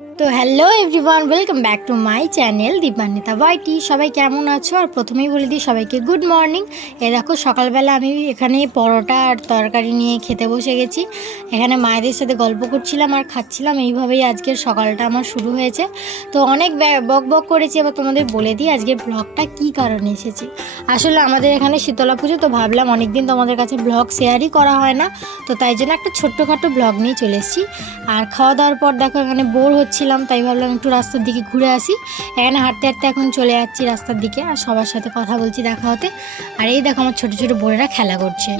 তো hello everyone, welcome back to my channel Dipanwita YT. সবাই কেমন আছো? আর প্রথমেই বলে দিই সবাইকে গুড মর্নিং। এ দেখো সকালবেলা আমি এখানে পরোটা আর তরকারি নিয়ে খেতে বসে গেছি। এখানে মায়েদের সাথে গল্প করছিলাম আর খাচ্ছিলাম। এইভাবেই আজকের সকালটা আমার শুরু হয়েছে। তো অনেক বক বক করেছি, এবার তোমাদের বলে দিই আজকের ব্লগটা কী কারণে এসেছি। আসলে আমাদের এখানে শীতলা পুজো, তো ভাবলাম অনেকদিন তোমাদের কাছে ব্লগ শেয়ারই করা হয় না, তো তাই জন্য একটা ছোট্টখাটো ব্লগ নিয়ে চলে এসেছি। আর খাওয়া দাওয়ার পর দেখো এখানে বোর হচ্ছিলাম, তাই ভাবলাম একটু রাস্তার দিকে ঘুরে আসি। এখানে হাঁটতে হাঁটতে এখন চলে যাচ্ছি রাস্তার দিকে, আর সবার সাথে কথা বলছি দেখা হতে। আর এই দেখো আমার ছোটো ছোটো বোনেরা খেলা করছে।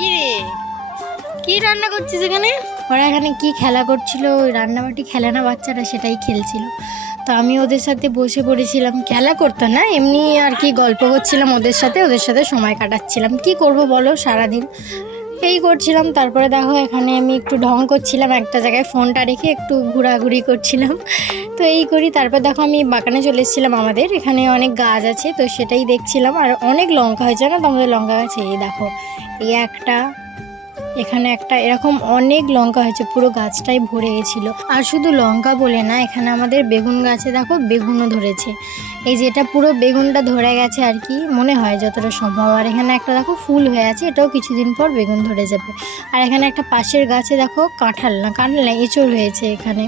কি রান্না করছিস এখানে? ওরা এখানে কি খেলা করছিল, ওই রান্নাবাটি খেলে না বাচ্চারা, সেটাই খেলছিল। তো আমি ওদের সাথে বসে পড়েছিলাম। খেলা করতো না, এমনি আর কি গল্প করছিলাম ওদের সাথে সময় কাটাচ্ছিলাম। কি করব বলো, সারাদিন এই করছিলাম। তারপরে দেখো এখানে আমি একটু ঢং করছিলাম, একটা জায়গায় ফোনটা রেখে একটু ঘোরাঘুরি করছিলাম। তো এই করি। তারপর দেখো আমি বাগানে চলে এসেছিলাম, আমাদের এখানে অনেক গাছ আছে, তো সেটাই দেখছিলাম। আর অনেক লঙ্কা হয়েছে না তোমাদের লঙ্কা গাছে, এই দেখো এই একটা, এখানে একটা, এরকম অনেক লঙ্কা হয়েছে, পুরো গাছটাই ভরে গেছিলো। আর শুধু লঙ্কা বলে না, এখানে আমাদের বেগুন গাছে দেখো বেগুনও ধরেছে। এই যে এটা পুরো বেগুনটা ধরে গেছে আর কি, মনে হয় যতটা সম্ভব। আর এখানে একটা দেখো ফুল হয়ে আছে, এটাও কিছুদিন পর বেগুন ধরে যাবে। আর এখানে একটা পাশের গাছে দেখো কাঁঠাল না এঁচড় হয়েছে এখানে।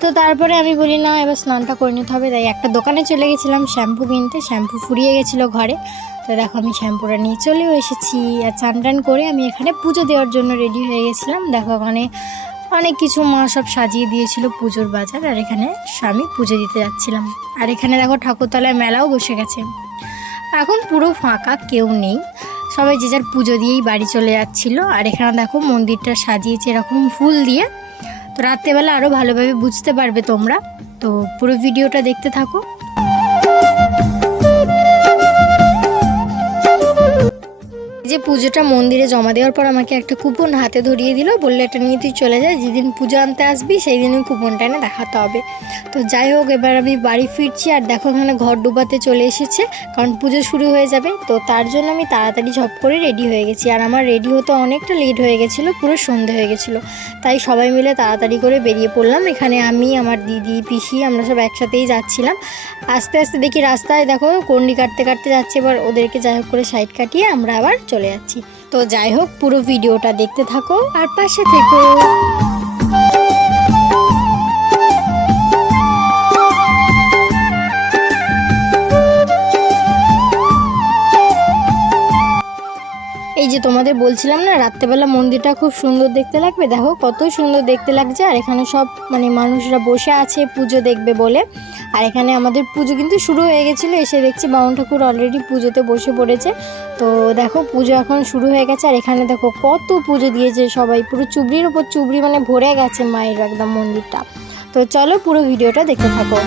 তো তারপরে আমি বলি না, এবার স্নানটা করে নিতে হবে, তাই একটা দোকানে চলে গেছিলাম শ্যাম্পু কিনতে। শ্যাম্পু ফুরিয়ে গেছিলো ঘরে, তো দেখো আমি শ্যাম্পুটা নিয়ে চলেও এসেছি। আর চান টান করে আমি এখানে পুজো দেওয়ার জন্য রেডি হয়ে গেছিলাম। দেখো ওখানে অনেক কিছু মা সব সাজিয়ে দিয়েছিল পুজোর বাজার, আর এখানে আমি পুজো দিতে যাচ্ছিলাম। আর এখানে দেখো ঠাকুরতলায় মেলাও বসে গেছে। এখন পুরো ফাঁকা, কেউ নেই, সবাই যে যার পুজো দিয়েই বাড়ি চলে যাচ্ছিলো। আর এখানে দেখো মন্দিরটা সাজিয়েছে এরকম ফুল দিয়ে। তো রাত্রেবেলা আরও ভালোভাবে বুঝতে পারবে তোমরা, তো পুরো ভিডিওটা দেখতে থাকো। যে পুজোটা মন্দিরে জমা দেওয়ার পর আমাকে একটা কুপন হাতে ধরিয়ে দিল, বললে এটা নিয়ে তুই চলে যা, যেদিন পুজো আনতে আসবি সেই দিন কুপনটা এনে দেখাতে হবে। তো যাই হোক, এবার আমি বাড়ি ফিরছি। আর দেখো এখানে ঘর ডুবাতে চলে এসেছে, কারণ পুজো শুরু হয়ে যাবে। তো তার জন্য আমি তাড়াতাড়ি ঝপ করে রেডি হয়ে গেছি। আর আমার রেডি হতে অনেকটা লেট হয়ে গেছিলো, পুরো সন্ধে হয়ে গেছিলো। তাই সবাই মিলে তাড়াতাড়ি করে বেরিয়ে পড়লাম। এখানে আমি, আমার দিদি, পিসি, আমরা সব একসাথেই যাচ্ছিলাম। আস্তে আস্তে দেখি রাস্তায় দেখো কন্ডি কাটতে কাটতে যাচ্ছে, এবার ওদেরকে যাই হোক করে সাইড কাটিয়ে আমরা আবার চলে যাচ্ছি। তো যাই হোক, পুরো ভিডিওটা দেখতে থাকো আর পাশে থেকো। এই যে তোমাদের বলছিলাম না, রাত্রেবেলা মন্দিরটা খুব সুন্দর দেখতে লাগবে। দেখো কত সুন্দর দেখতে লাগছে। আর এখানে সব মানুষরা বসে আছে পুজো দেখবে বলে। আর এখানে আমাদের পুজো কিন্তু শুরু হয়ে গেছিলো, এসে দেখছি বামুন ঠাকুর অলরেডি পুজোতে বসে পড়েছে। তো দেখো পুজো এখন শুরু হয়ে গেছে। আর এখানে দেখো কত পুজো দিয়েছে সবাই, পুরো চুবড়ির ওপর চুবড়ি, ভরে গেছে মায়ের একদম মন্দিরটা। তো চলো পুরো ভিডিওটা দেখতে থাকো।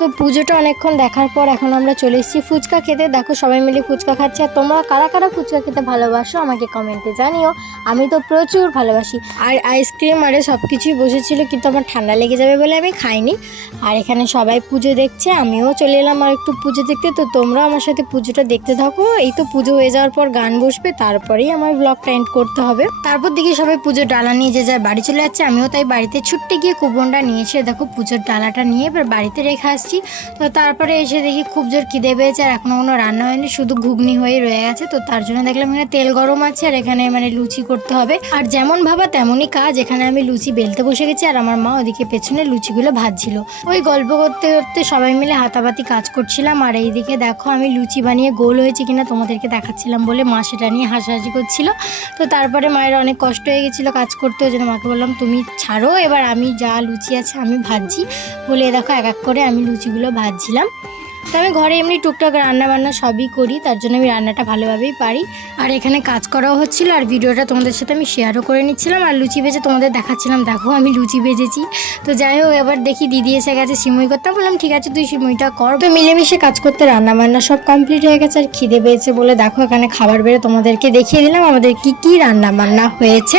তো পুজোটা অনেকক্ষণ দেখার পর এখন আমরা চলে এসেছি ফুচকা খেতে। দেখো সবাই মিলে ফুচকা খাচ্ছে। আর তোমরা কারা কারা ফুচকা খেতে ভালোবাসো আমাকে কমেন্টে জানিও, আমি তো প্রচুর ভালোবাসি। আর আইসক্রিম আরে সব কিছুই বসেছিল, কিন্তু আমার ঠান্ডা লেগে যাবে বলে আমি খাইনি। আর এখানে সবাই পুজো দেখছে, আমিও চলে এলাম আর একটু পুজো দেখতে। তো তোমরাও আমার সাথে পুজোটা দেখতে থাকো। এই তো পুজো হয়ে যাওয়ার পর গান বসবে, তারপরেই আমার ব্লগটা এন্ড করতে হবে। তারপর দেখি সবাই পুজোর ডালা নিয়ে যে যায় বাড়ি চলে যাচ্ছে, আমিও তাই বাড়িতে ছুট্টে গিয়ে কুপনটা নিয়েছে। দেখো পুজোর ডালাটা নিয়ে এবার বাড়িতে রেখে আসছি। তো তারপরে এসে দেখি খুব জোর খিদে পেয়েছে, আর এখনও কোনো রান্না হয়নি, শুধু ঘুগনি হয়ে রয়ে গেছে। তো তার জন্য দেখলাম এখানে তেল গরম আছে, আর এখানে লুচি করতে হবে। আর যেমন ভাবা তেমনই কাজ, এখানে আমি লুচি বেলতে বসে গেছি, আর আমার মা ওদিকে পেছনে লুচিগুলো ভাজছিল। ওই গল্প করতে করতে সবাই মিলে হাতাপাতি কাজ করছিলাম। আর এইদিকে দেখো আমি লুচি বানিয়ে গোল হয়েছে কিনা তোমাদেরকে দেখাচ্ছিলাম বলে মা সেটা নিয়ে হাসাহাসি করছিল। তো তারপরে মায়ের অনেক কষ্ট হয়ে গেছিলো কাজ করতে, ওই জন্য মাকে বললাম তুমি ছাড়ো, এবার আমি যা লুচি আছে আমি ভাজছি বলে দেখো এক এক করে আমি লুচিগুলো ভাজছিলাম। তো আমি ঘরে এমনি টুকটাক রান্নাবান্না সবই করি, তার জন্য আমি রান্নাটা ভালোভাবেই পারি। আর এখানে কাজ করাও হচ্ছিলো, আর ভিডিওটা তোমাদের সাথে আমি শেয়ারও করে নিচ্ছিলাম। আর লুচি ভেজে তোমাদের দেখাচ্ছিলাম, দেখো আমি লুচি ভেজেছি। তো যাই হোক, এবার দেখি দিদি এসে গেছে সিমুই করতে, বললাম ঠিক আছে তুই সিমুইটা কর। তো মিলেমিশে কাজ করতে রান্নাবান্না সব কমপ্লিট হয়ে গেছে। আর খিদে পেয়েছে বলে দেখো এখানে খাবার বেড়ে তোমাদেরকে দেখিয়ে দিলাম আমাদের কি রান্নাবান্না হয়েছে।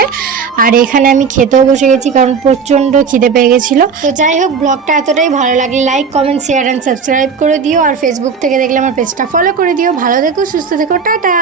আর এখানে আমি খেতেও বসে গেছি, কারণ প্রচণ্ড খিদে পেয়ে গেছিলো। তো যাই হোক, ব্লগটা এতটাই ভালো লাগলে like, comment, share and subscribe করে দিও। দিও, আর ফেসবুক থেকে দেখলে আমার পেজটা ফলো করে দিও। ভালো থেকো, সুস্থ থেকো, টাটা।